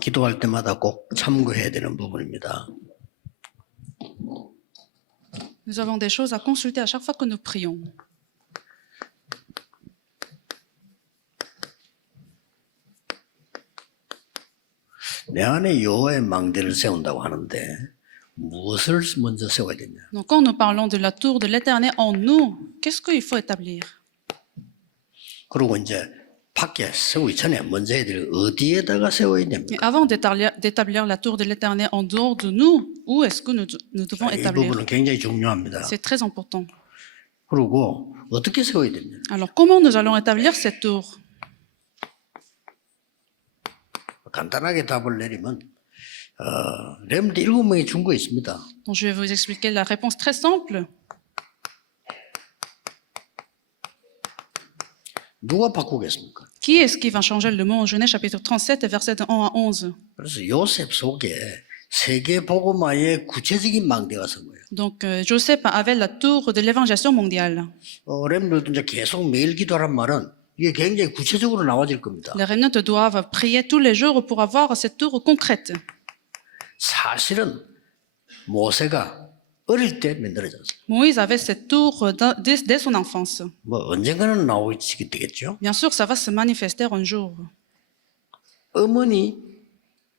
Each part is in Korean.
기도할 때마다 꼭 참고해야 되는 부분입니다. Nous avons des choses à consulter à chaque fois que nous prions. 내 안에 여호와의 망대를 세운다고 하는데 무엇을 먼저 세워야 되냐? Donc quand nous parlons de la tour de l'Éternel en nous, qu'est-ce qu'il faut établir? 그리고 이제 밖에 세우기 전에 먼저 해야 될 어디에다가 세워야 Et 됩니까? avant d'établir la tour de l'Éternel en dehors de nous, où est-ce que nous devons 이 établir? 부분은 굉장히 중요합니다. C'est très important. 그리고 어떻게 세워야 됩니까? Alors comment nous allons établir cette tour? 간단하게 답을 내리면 렘드 7명이 준 거 있습니다. Donc je vais vous expliquer la réponse très simple. 누가 바꾸겠습니까? Qui est-ce qui va changer le mot en Genèse chapitre 37 verset 1 à 11? 그래서 요셉 속에 세계 복음화의 구체적인 망대가 선 거예요. Donc Joseph avait la tour de l'évangélisation mondiale. 렘들도 이제 계속 매일 기도하란 말은 이게 굉장히 구체적으로 나와질 겁니다. Les remnants doivent prier tous les jours pour avoir cette tour concrète. 사실은 모세가 어릴 때 만들어졌어요. Moïse avait cette tour dès son enfance. 뭐 언젠가는 나오게 되겠죠. Bien sûr, ça va se manifester un jour. 어머니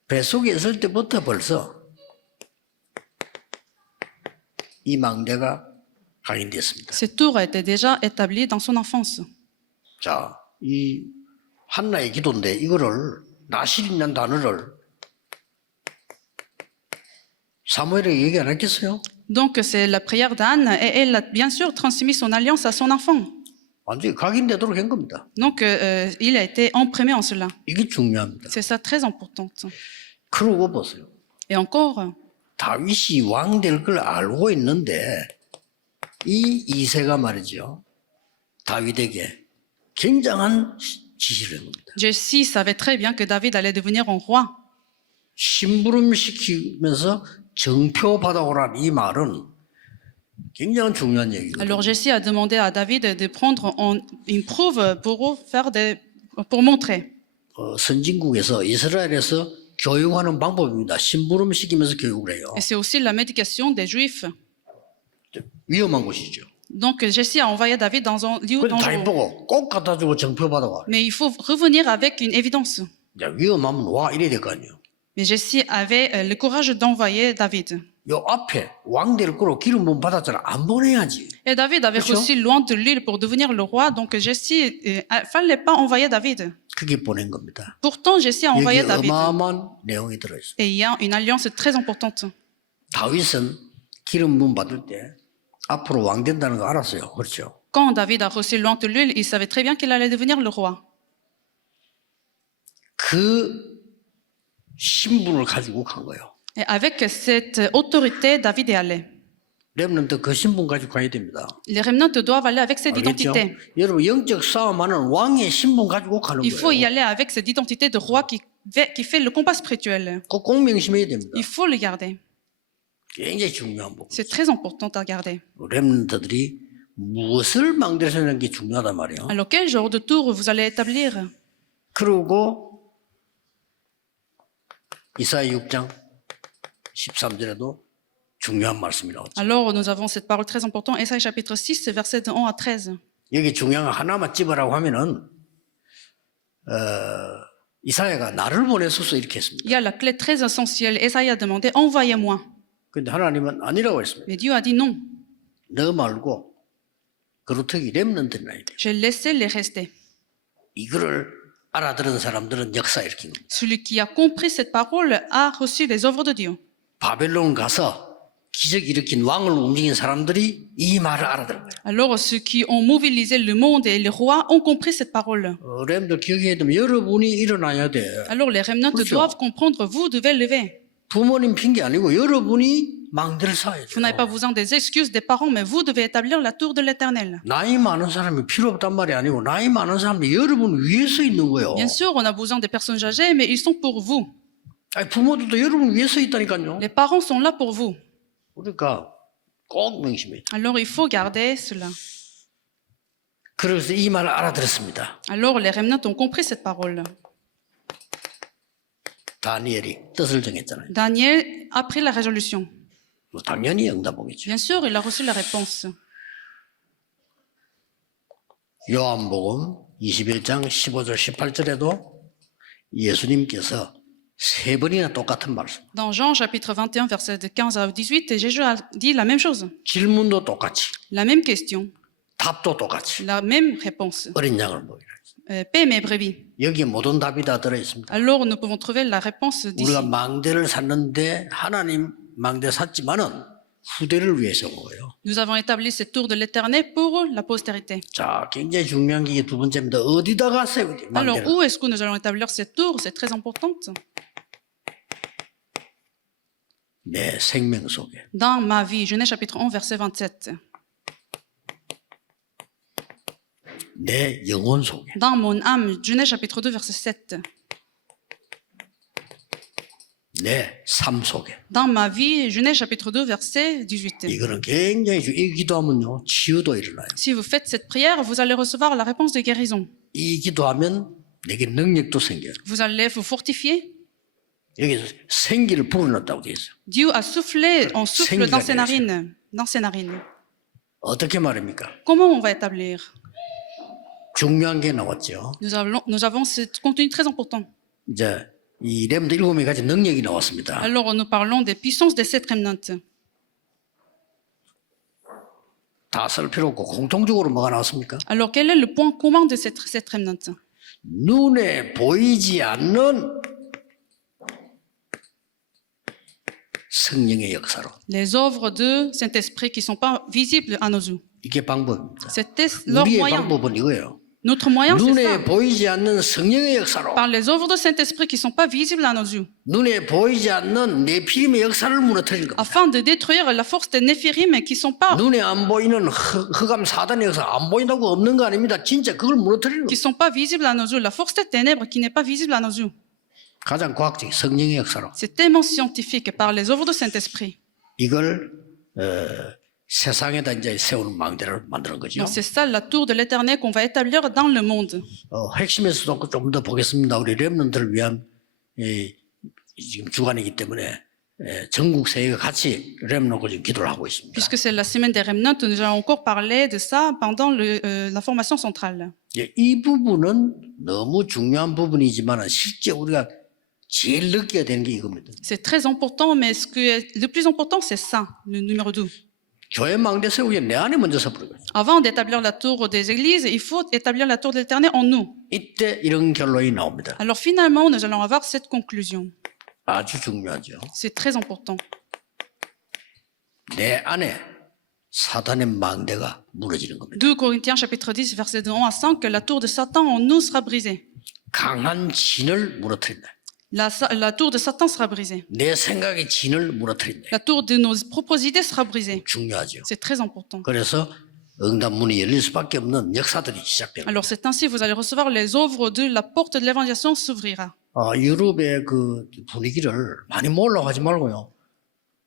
뱃속에 있을 때부터 벌써 이 망대가 각인됐습니다. Cette tour a été déjà établie dans son enfance. 자, 이 한나의 기도인데 이거를 나실이라는 단어를 사무엘에게 얘기 안 했겠어요? Donc c'est la prière d'Anne et elle a bien sûr transmis son alliance à son enfant. 완전히 각인되도록 한 겁니다. Donc il a été imprimé en cela. 이게 중요합니다. C'est ça très important. 그러고 보세요. Et encore, 다윗이 왕 될 걸 알고 있는데 이 이새가 말이죠. 다윗에게 굉장한 지시를 한 겁니다. Jessie savait très bien que David allait devenir un roi. 심부름시키면서 정표 받아오라는 이 말은 굉장히 중요한 얘기거든요. Alors Jessie a demandé à David de prendre une preuve pour montrer. 선진국에서 이스라엘에서 교육하는 방법입니다. 심부름시키면서 교육을 해요. Et c'est aussi la médication des Juifs. 위험한 곳이죠. Donc Jessie a envoyé David dans un lieu 근데 다윗 dangereux. 보고 꼭 갖다 주고 정표 받아와. Mais il faut revenir avec une évidence. 이제 위험하면 와 이래야 될 거 아니에요. Mais Jessie avait le courage d'envoyer David. 요 앞에 왕 될 거로 기름 부음 받았잖아. 안 보내야지. Et David avait 그렇죠? reçu loin de l'île pour devenir le roi, donc Jessie, fallait pas envoyer David. 그게 보낸 겁니다. Pourtant, Jessie a 여기 envoyé David. 어마어마한 내용이 들어있어요. Et il y a une alliance très importante. 다윗은 기름 부음 받을 때 앞으로 왕 된다는 거 알았어요. 그렇죠? Quand David a reçu loin de l'île, il savait très bien qu'il allait devenir le roi. 그 신분을 가지고 간 거예요. Et avec cette autorité, David est allé. 렘넌트 그 신분 가지고 가야 됩니다. Les remnants doivent aller avec cette 알겠죠? identité. 여러분 영적 싸움하는 왕의 신분 가지고 가는 Il faut y 거예요. aller avec cette identité de roi qui fait le combat spirituel. 꼭 명심해야 됩니다. Il faut le garder. 굉장히 중요한 부분. C'est très important à garder. 렘넌트들이 무엇을 망대하는 게 중요하단 말이에요. Alors, quel genre de tour vous allez établir? 그리고 이사야 6장 13절에도 중요한 말씀이 나왔죠. Alors, nous avons cette parole très importante, Ésaïe chapitre 6, verset 1 à 13. 여기 중요한 거 하나만 집어라고 하면은 이사야가 나를 보내소서 이렇게 했습니다. Il y a la clé très essentielle. Ésaïe a demandé, envoyez-moi. 근데 하나님은 아니라고 했습니다. Mais Dieu a dit non. 너 말고 그루터기 렘넌트나 돼. J'ai laissé les rester. 이거를 알아들은 사람들은 역사 일으킨 겁니다. Celui qui a compris cette parole a reçu les œuvres de Dieu. 바벨론 가서 기적 일으킨 왕을 움직인 사람들이 이 말을 알아들은 거예요. Alors, ceux qui ont mobilisé le monde et les rois ont compris cette parole. 렘들 기억해야 되면 여러분이 일어나야 돼. Alors, les remnants 그렇죠. doivent comprendre, vous devez lever. 부모님 핑계 아니고 여러분이 망대를 쌓아야죠. Vous n'avez pas besoin des excuses des parents, mais vous devez établir la tour de l'Éternel. 나이 많은 사람이 필요 없단 말이 아니고 나이 많은 사람이 여러분 위해서 있는 거예요. Bien sûr, on a besoin des personnes âgées, mais ils sont pour vous. 아니, 부모들도 여러분 위해서 있다니까요. Les parents sont là pour vous. 그러니까 꼭 명심해요. Alors, il faut garder cela. 그래서 이 말을 알아들었습니다. Alors, les remnants ont compris cette parole. 다니엘이 뜻을 정했잖아요. Daniel a pris la résolution. 뭐 당연히 응답 오겠죠. Bien sûr, il a reçu la réponse. 요한복음 21장 15절 18절에도 예수님께서 세 번이나 똑같은 말씀. Dans Jean chapitre 21, verset de 15 à 18, Jésus a dit la même chose, 질문도 똑같이, la même question, 답도 똑같이. la même réponse. 어린 양을 먹이라. Paix mes brebis. 여기에 모든 답이 다 들어 있습니다. Alors nous pouvons trouver la réponse d'ici. 우리가 망대를 샀는데 하나님 망대 샀지만은 후대를 위해서 온 거예요. Nous avons établi cette tour de l'éternel pour la postérité. 자, 굉장히 중요한 게 두 번째입니다. 어디다가 세우지 Alors 망대를? où est-ce que nous allons établir cette tour? C'est très important. 내 생명 속에. Dans ma vie, Genèse chapitre 11, verset 27. 내 영혼 속에. Dans mon âme, Genèse chapitre 2, verset 7. 내 삶 속에. Dans ma vie, Genèse chapitre 2, verset 18. 이거는 굉장히 이 기도하면요 치유도 일어나요. Si vous faites cette prière, vous allez recevoir la réponse de guérison. 이 기도하면 내게 능력도 생겨요. Vous allez vous fortifier. 여기서 생기를 불어넣었다고 돼 있어요. Dieu a soufflé, on souffle 생기가 dans ses narines. Dans ses narines. 어떻게 말입니까? Comment on va établir? 중요한 게 나왔죠. Nous avons ce contenu très important. 이제 이 렘드 7명이 가진 능력이 나왔습니다. Alors nous parlons des puissances des 7 remnants. 다 쓸 필요 없고 공통적으로 뭐가 나왔습니까? Alors quel est le point commun de ces 7 remnants? 눈에 보이지 않는 성령의 역사로. Les œuvres de Saint-Esprit qui ne sont pas visibles à nos yeux. 이게 방법입니다. C'était leur 우리의 moyen. 방법은 이거예요. Notre moyen, c'est 눈에 ça. 보이지 않는 성령의 역사로. Par les œuvres de Saint-Esprit qui ne sont pas visibles à nos yeux. 눈에 보이지 않는 네피림의 역사를 무너뜨리는 겁니다. Afin de détruire la force des Néphirim qui ne sont pas, 눈에 안 보이는 흑암 사단의 역사 안 보인다고 없는 거 아닙니다. 진짜 그걸 무너뜨리는 qui 겁니다. sont pas visibles à nos yeux. La force des ténèbres qui n'est pas visible à nos yeux. 가장 과학적인 성령의 역사로. C'est tellement scientifique par les œuvres de Saint-Esprit. 이걸 세상에다 이제 세우는 망대를 만드는 거죠. Donc c'est ça la tour de l'éternel qu'on va établir dans le monde. 핵심에서도 좀 더 보겠습니다. 우리 렘넌트를 위한 지금 주간이기 때문에 전국 세계가 같이 렘넌트고 지금 기도를 하고 있습니다. Puisque c'est la semaine des remnants, nous allons encore parler de ça pendant la formation centrale. 이 부분은 너무 중요한 부분이지만 실제 우리가 제일 느껴야 되는 게 이겁니다. C'est très important, mais ce qui est le plus important, c'est ça, le numéro 2. 교회 망대 세우기 내 안에 먼저 서버리고 Avant d'établir la tour des églises, il faut établir la tour de l'éternel en nous. 이때 이런 결론이 나옵니다. Alors finalement, nous allons avoir cette conclusion. 아주 중요하죠. C'est très important. 내 안에 사단의 망대가 무너지는 겁니다. 2 Corinthiens chapitre 10, verset de 1 à 5, que la tour de Satan en nous sera brisée. 강한 진을 무너뜨린다. La tour de Satan sera brisée. 내 생각의 진을 무너뜨린다. La tour de nos propres idées sera brisée. 중요하죠. C'est très important. 그래서 응답문이 열릴 수밖에 없는 역사들이 시작됩니다. Alors c'est ainsi, vous allez recevoir les œuvres de la porte de l'évangélisation s'ouvrira. 유럽의 그 분위기를 많이 몰라고 하지 말고요.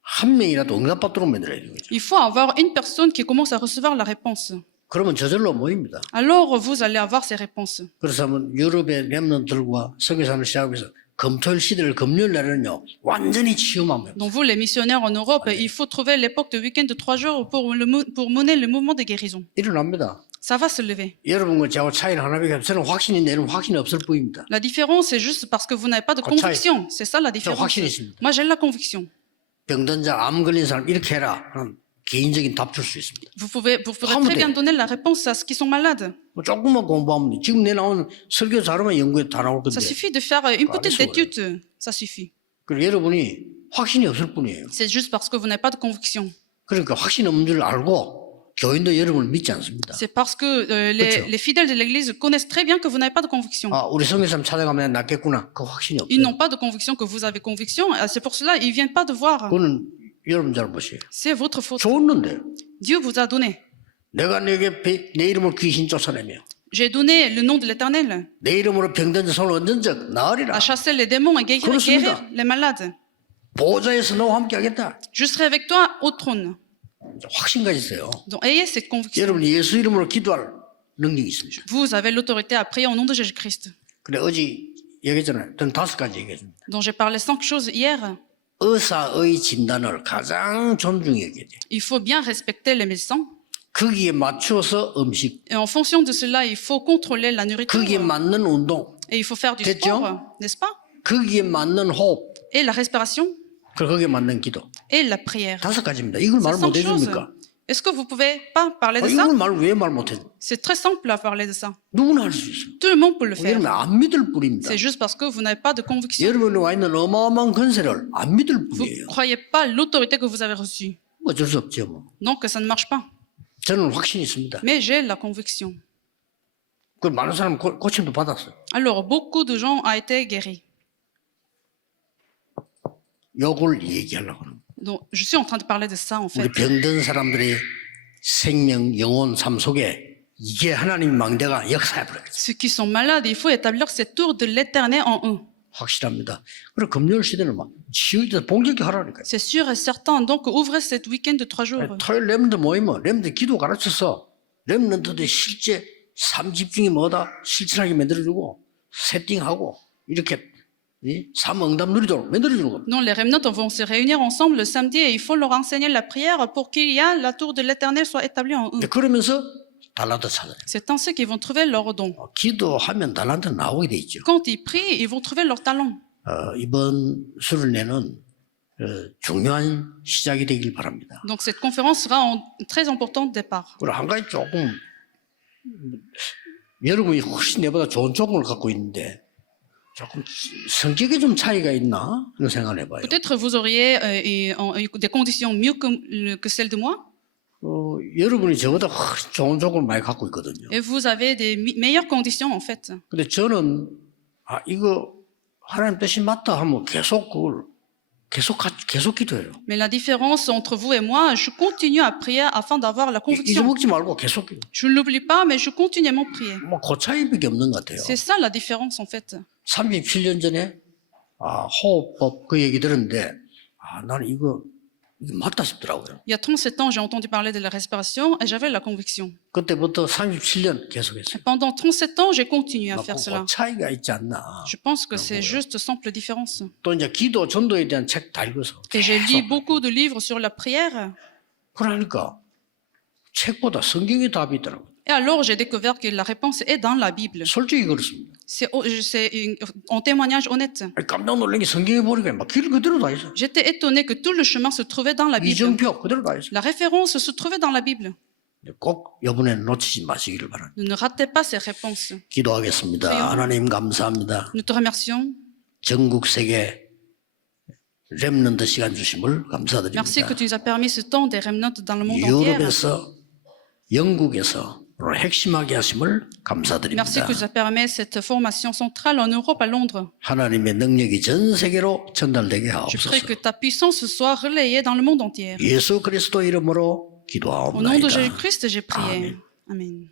한 명이라도 응답받도록 만들어야 되는 거죠. Il faut avoir une personne qui commence à recevoir la réponse. 그러면 저절로 모입니다. Alors vous allez avoir ces réponses. 그래서 한번 유럽의 렘넌트들과 선교사를 시작해서 금토일 시대를 금요일 날은요 완전히 치유합니다. Donc vous, les missionnaires en Europe, il faut trouver l'époque de week-end de 3 jours pour mener le mouvement de guérison. 일어납니다. Ça va se lever. 여러분과 저하고 차이는 하나밖에 없어요. 저는 확신이 내는 확신이 없을 뿐입니다. La différence, c'est juste parce que vous n'avez pas de 차이. conviction. C'est ça la différence. 확신이 있습니다. Moi, j'ai la conviction. 병든 자, 암 걸린 사람 이렇게 해라 하는 개인적인 답 줄 수 있습니다. Vous pourrez 하면 très bien 돼요. donner la réponse à ceux qui sont malades. 뭐 조금만 공부하면 돼. 지금 내 나오는 설교 자료만 연구해 다 나올 건데. Ça suffit de faire une petite sûr. étude. Ça suffit. 그리고 여러분이 확신이 없을 뿐이에요. C'est juste parce que vous n'avez pas de conviction. 그러니까 확신 없는 줄 알고 교인도 여러분을 믿지 않습니다. C'est parce que 그렇죠. les fidèles de l'Église connaissent très bien que vous n'avez pas de conviction. 아, 우리 성교사님 찾아가면 낫겠구나. 그 확신이 Ils 없어요. n'ont pas de conviction que vous avez conviction. C'est pour cela ils viennent pas de voir. 그거는 여러분 잘못이에요. C'est votre faute. 줬는데 Dieu vous a donné. 내가 내게 내 이름으로 귀신 쫓아내며 J'ai donné le nom de l'Éternel 내 이름으로 병든 자 손을 얹은 적 나으리라. à chasser les démons et guérir 그렇습니다. les malades. 보좌에서 너와 함께 하겠다. Je serai avec toi au trône. 확신 가지세요. Donc ayez cette conviction. 여러분이 예수 이름으로 기도할 능력이 있습니다. Vous avez l'autorité à prier au nom de Jésus-Christ. 그래 어제 얘기했잖아요. 저는 5가지 얘기했습니다. dont j'ai parlé 5 choses hier. 의사의 진단을 가장 존중히 여겨야 돼요. Il faut bien respecter les médecins. 거기에 맞추어서 음식, Et en fonction de cela, il faut contrôler la nourriture. 거기에 맞는 운동, Et il faut faire du 됐죠? sport, n'est-ce pas? 거기에 맞는 호흡, Et la respiration 그리고 거기에 맞는 기도. et la prière. 5가지입니다. 이걸 말 C'est 5 못 choses. 해줍니까? Est-ce que vous pouvez pas parler de ça? 이걸 말 왜 말 못 해? C'est très simple à parler de ça. 누구나 할 수 있어요. Tout le monde peut le faire. 여러분 안 믿을 뿐입니다. C'est juste parce que vous n'avez pas de conviction. 여러분이 와 있는 어마어마한 건세를 안 믿을 Vous 뿐이에요. ne croyez pas l'autorité que vous avez reçue. 어쩔 수 없죠. 뭐. Donc ça ne marche pas. 저는 확신이 있습니다. Mais j'ai la conviction. 그 많은 사람 고침도 받았어요. Alors, beaucoup de gens ont été guéris. 요걸 얘기하려고 하는 거예요. Donc, je suis en train de parler de ça, en fait. 우리 병든 사람들의 생명, 영혼, 삶 속에 이게 하나님 망대가 역사해 버렸어요. Ceux qui sont malades, il faut établir cette tour de l'éternel en eux. 확실합니다. 그리고 금요일 시대는 막 치유돼서 봉적이 하라니까요. C'est sûr et certain. Donc, ouvrez cette week-end de 3 jours. 토요일 렘드 모이면 렘드 기도 가르쳐서 렘넌트들 실제 삶 집중이 뭐다 실천하게 만들어주고 세팅하고 이렇게 삶 응답 누리도록 만들어주는 겁니다. Non, les remnants vont se réunir ensemble le samedi et il faut leur enseigner la prière pour qu'il y ait la tour de l'éternel soit établie en eux. 그러면서 달란트 찾아요. C'est ainsi qu'ils vont trouver leur don. 기도하면 달란트 나오게 돼 있죠. Quand ils prient, ils vont trouver leur talent. 이번 수련회는 중요한 시작이 되길 바랍니다. Donc, cette conférence sera un très important départ. 그리고 한 가지 조금 여러분이 훨씬 내보다 좋은 조건을 갖고 있는데 조금 성격에 좀 차이가 있나 그런 생각을 해봐요. Peut-être vous auriez des conditions mieux que celles de moi 여러분이 저보다 훨씬 좋은 조건을 많이 갖고 있거든요. et vous avez des meilleures conditions en fait. 근데 저는 이거 하나님 뜻이 맞다 하면 계속 그걸 계속 기도해요. Mais la différence entre vous et moi, je continue à prier afin d'avoir la conviction. 잊어먹지 말고 계속 기도. Je ne l'oublie pas, mais je continue à m'en prier. 그 차이밖에 없는 것 같아요. C'est ça la différence en fait. 37년 전에 호흡법 그 얘기 들었는데 나는 이거 맞다 싶더라고요. Il y a 37 ans, j'ai entendu parler de la respiration et j'avais la conviction. 그때부터 37년 Et 계속했어요. pendant 37 ans, j'ai continué à faire 그 cela. 차이가 있지 않나. Je pense que c'est juste simple différence. 또 이제 기도 전도에 대한 책 다 읽어서 Et j'ai lu 계속 beaucoup de livres sur la prière. 그러니까 책보다 성경에 답이 있더라고요. Et alors, j'ai découvert que la réponse est dans la Bible. 솔직히 그렇습니다. C'est un témoignage honnête. 깜짝 놀란 게 성경에 보니까 막 길 그대로 다 있어요. J'étais étonné que tout le chemin se trouvait dans la Bible. 이정표 그대로 다 있어요. La référence se trouvait dans la Bible. 꼭 이번에는 놓치지 마시기를 바랍니다. Ne ratez pas ces réponses. 기도하겠습니다. 그래요. 하나님 감사합니다. Nous te remercions. 전국 세계 렘넌트 시간 주심을 감사드립니다. Merci que tu nous as permis ce temps des remnants dans le monde entier. 유럽에서 영국에서 핵심하게 하심을 Merci 감사드립니다. que tu nous as permis cette formation centrale en Europe, à Londres. 하나님의 능력이 전 세계로 전달되게 Je 하옵소서. prie que ta puissance soit relayée dans le monde entier. 예수 그리스도 이름으로 Au nom de 기도하옵나이다. Jésus-Christ, j'ai prié. Amen. Amen.